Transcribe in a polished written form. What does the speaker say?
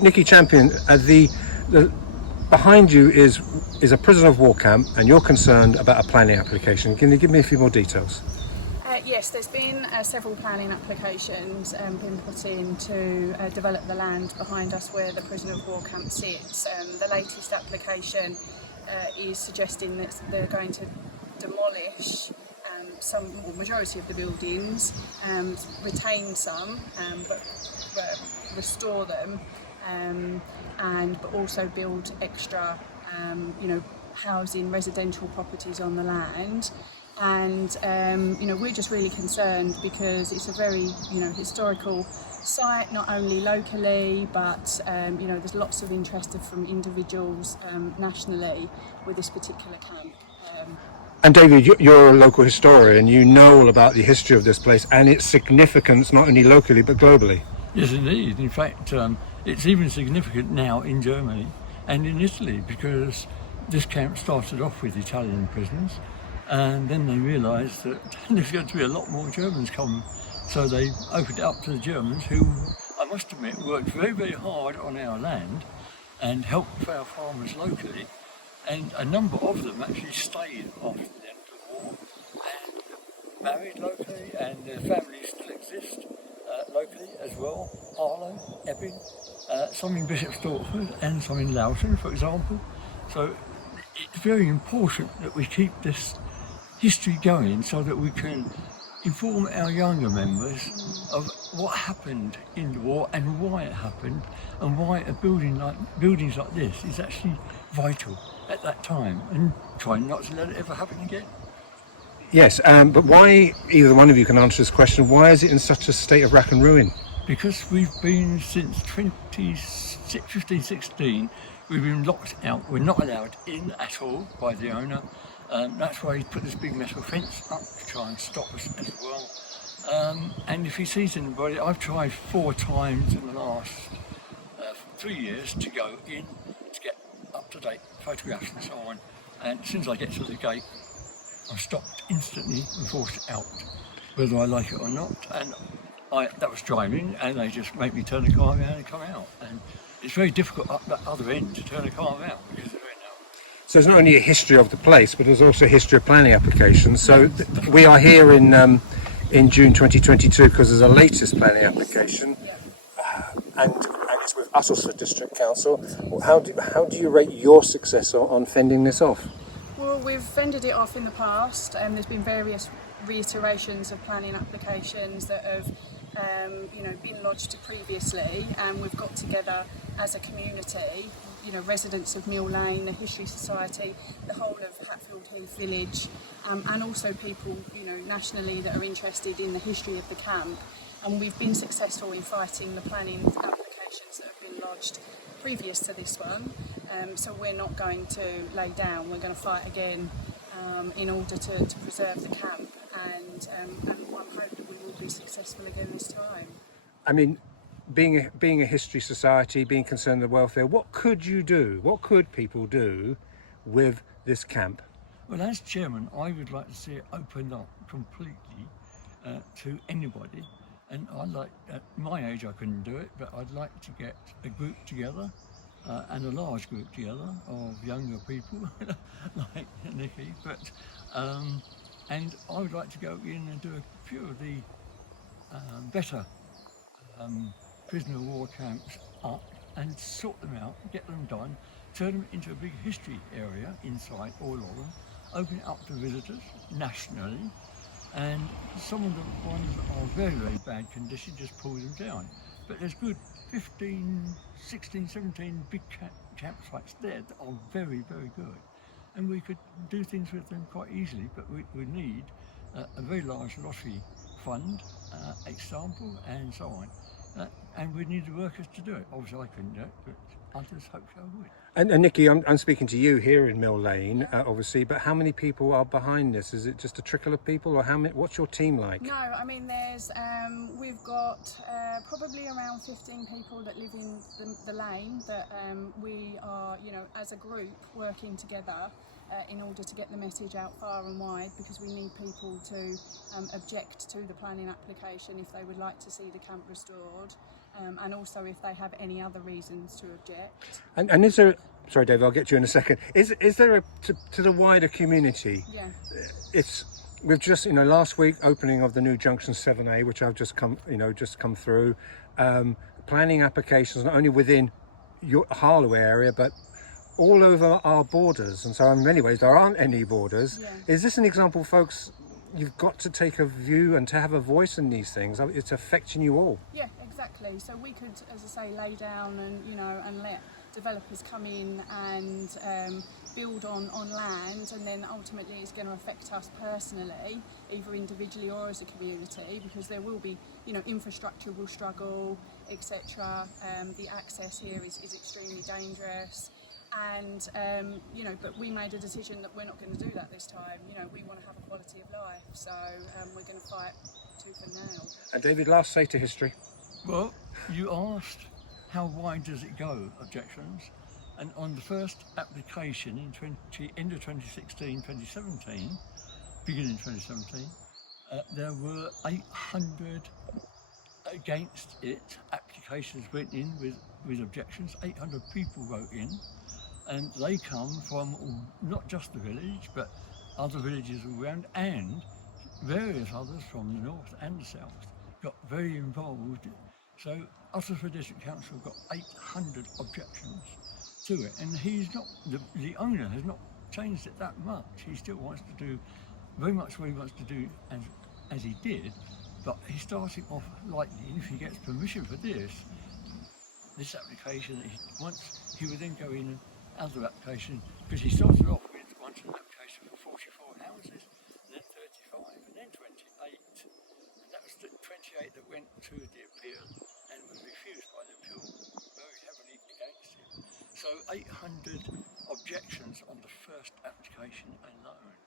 Nikki Champion, the behind you is a prisoner of war camp, and you're concerned about a planning application. Can you give me a few more details? Yes, there's been several planning applications been put in to develop the land behind us where the prisoner of war camp sits. The latest application is suggesting that they're going to demolish majority of the buildings, retain some, but restore them, but also build extra, housing, residential properties on the land. And we're just really concerned because it's a very historical site, not only locally but there's lots of interest from individuals nationally with this particular camp. And David, you're a local historian. You know all about the history of this place and its significance, not only locally but globally. Yes, indeed. In fact, it's even significant now in Germany and in Italy, because this camp started off with Italian prisoners, and then they realised that there's going to be a lot more Germans coming. So they opened it up to the Germans, who, I must admit, worked very, very hard on our land and helped our farmers locally. And a number of them actually stayed after the end of the war and married locally, and their families still exist locally as well. Harlow, Epping, some in Bishop Stortford and some in Loughton, for example. So it's very important that we keep this history going so that we can inform our younger members of what happened in the war and why it happened, and why buildings like this is actually vital at that time, and try not to let it ever happen again. Yes, but why, either one of you can answer this question, why is it in such a state of rack and ruin? Because we've been, since 2015-16, we've been locked out. We're not allowed in at all by the owner. That's why he put this big metal fence up to try and stop us as well. And if he sees anybody, I've tried 4 times in the last 3 years to go in to get up-to-date photographs and so on. And as soon as I get to the gate, I'm stopped instantly and forced out, whether I like it or not. And that was driving, and they just make me turn the car around and come out. And it's very difficult up that other end to turn the car around because they're very narrow. So there's not only a history of the place, but there's also a history of planning applications. So we are here in June 2022 because there's a latest planning application, and it's with Uttlesford District Council. How do you rate your success on fending this off? Well, we've fended it off in the past, and there's been various reiterations of planning applications that have been lodged previously, and we've got together as a community, residents of Mill Lane, the History Society, the whole of Hatfield Heath village, and also people nationally that are interested in the history of the camp. And we've been successful in fighting the planning applications that have been lodged previous to this one. So we're not going to lay down, we're going to fight again in order to preserve the camp, and I hope that we will be successful again this time. I mean, being a history society, being concerned with welfare, what could you do? What could people do with this camp? Well, as chairman, I would like to see it opened up completely to anybody. And I'd like, at my age I couldn't do it, but I'd like to get a group together, and a large group together of younger people like Nikki, and I would like to go in and do a few of the better prisoner of war camps up and sort them out, get them done, turn them into a big history area inside all of them, open it up to visitors nationally, and some of the ones that are very, very bad condition, just pull them down. But there's good 15, 16, 17 big campsites there that are very, very good. And we could do things with them quite easily, but we need a very large lottery fund, example, and so on. And we need the workers to do it. Obviously I couldn't do it, but others hopefully I would. And Nikki, I'm speaking to you here in Mill Lane, obviously, but how many people are behind this? Is it just a trickle of people, or what's your team like? No, I mean we've got probably around 15 people that live in the lane that we are, as a group working together in order to get the message out far and wide, because we need people to object to the planning application if they would like to see the camp restored. and also if they have any other reasons to object. And is there? Sorry, Dave. I'll get to you in a second. Is there a to the wider community? Yeah. We've just last week opening of the new Junction 7A, which I've just come through. Planning applications not only within your Harlow area but all over our borders, and so in many ways there aren't any borders. Yeah. Is this an example, folks? You've got to take a view and to have a voice in these things. It's affecting you all. Yeah, exactly. So we could, as I say, lay down and let developers come in and build on land, and then ultimately it's going to affect us personally, either individually or as a community, because there will be, infrastructure will struggle, etc. The access here is extremely dangerous. And but we made a decision that we're not going to do that this time. We want to have a quality of life, so we're going to fight tooth and nail. And David, last say to history. Well, you asked how wide does it go, objections, and on the first application in end of 2016, 2017, beginning 2017, there were 800 against it. Applications went in with objections. 800 people wrote in. And they come from not just the village, but other villages around, and various others from the north and the south got very involved. So Utterford District Council got 800 objections to it, and he's not, the owner has not changed it that much. He still wants to do very much what he wants to do as he did, but he's starting off lightly. If he gets permission for this application, he would then go in and other application, because he started off with once an application for 44 houses, and then 35, and then 28. And that was the 28 that went to the appeal and was refused by the appeal very heavily against him. So 800 objections on the first application alone.